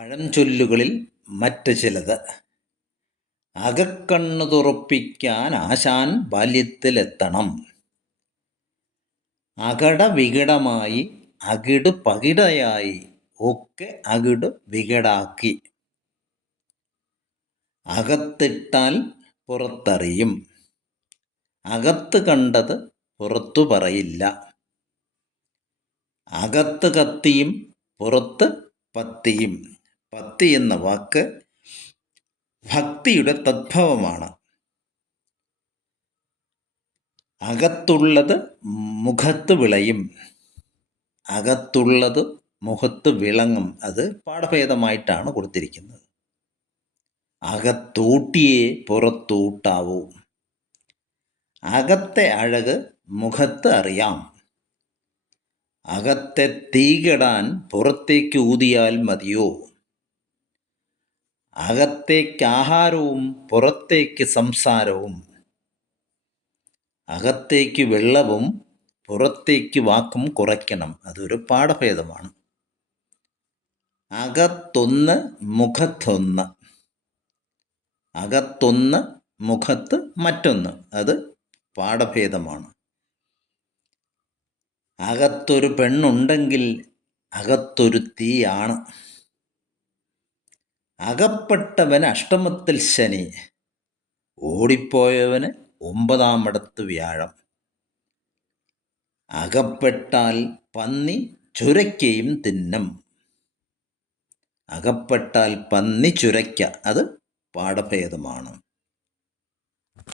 പഴഞ്ചൊല്ലുകളിൽ മറ്റ് ചിലത്. അകക്കണ്ണു തുറപ്പിക്കാൻ ആശാൻ ബാല്യത്തിലെത്തണം. അകട വികടമായി അകിട് പകിടയായി ഒക്കെ അകിട് വികടാക്കി. അകത്തിട്ടാൽ പുറത്തറിയും. അകത്ത് കണ്ടത് പുറത്തു പറയില്ല. അകത്ത് കത്തിയും പുറത്ത് പത്തിയും. പത്തി എന്ന വാക്ക് ഭക്തിയുടെ തദ്ഭവമാണ്. അകത്തുള്ളത് മുഖത്ത് വിളയും. അകത്തുള്ളത് മുഖത്ത് വിളങ്ങും. അത് പാഠഭേദമായിട്ടാണ് കൊടുത്തിരിക്കുന്നത്. അകത്തൂട്ടിയെ പുറത്തൂട്ടാവൂ. അകത്തെ അഴക് മുഖത്ത് അറിയാം. അകത്തെ തീകെടാൻ പുറത്തേക്ക് ഊതിയാൽ മതിയോ? അകത്തേക്ക് ആഹാരവും പുറത്തേക്ക് സംസാരവും. അകത്തേക്ക് വെള്ളവും പുറത്തേക്ക് വാക്കും കുറയ്ക്കണം. അതൊരു പാഠഭേദമാണ്. അകത്തൊന്ന് മുഖത്തൊന്ന്. അകത്തൊന്ന് മുഖത്ത് മറ്റൊന്ന്. അത് പാഠഭേദമാണ്. അകത്തൊരു പെണ്ണുണ്ടെങ്കിൽ അകത്തൊരു തീയാണ്. അകപ്പെട്ടവന് അഷ്ടമത്തിൽ ശനി ഓടിപ്പോയവന് ഒമ്പതാമിടത്ത് വ്യാഴം. അകപ്പെട്ടാൽ പന്നി ചുരയ്ക്കയും തിന്നം. അകപ്പെട്ടാൽ പന്നി ചുരയ്ക്ക അത് പാഠഭേദമാണ്.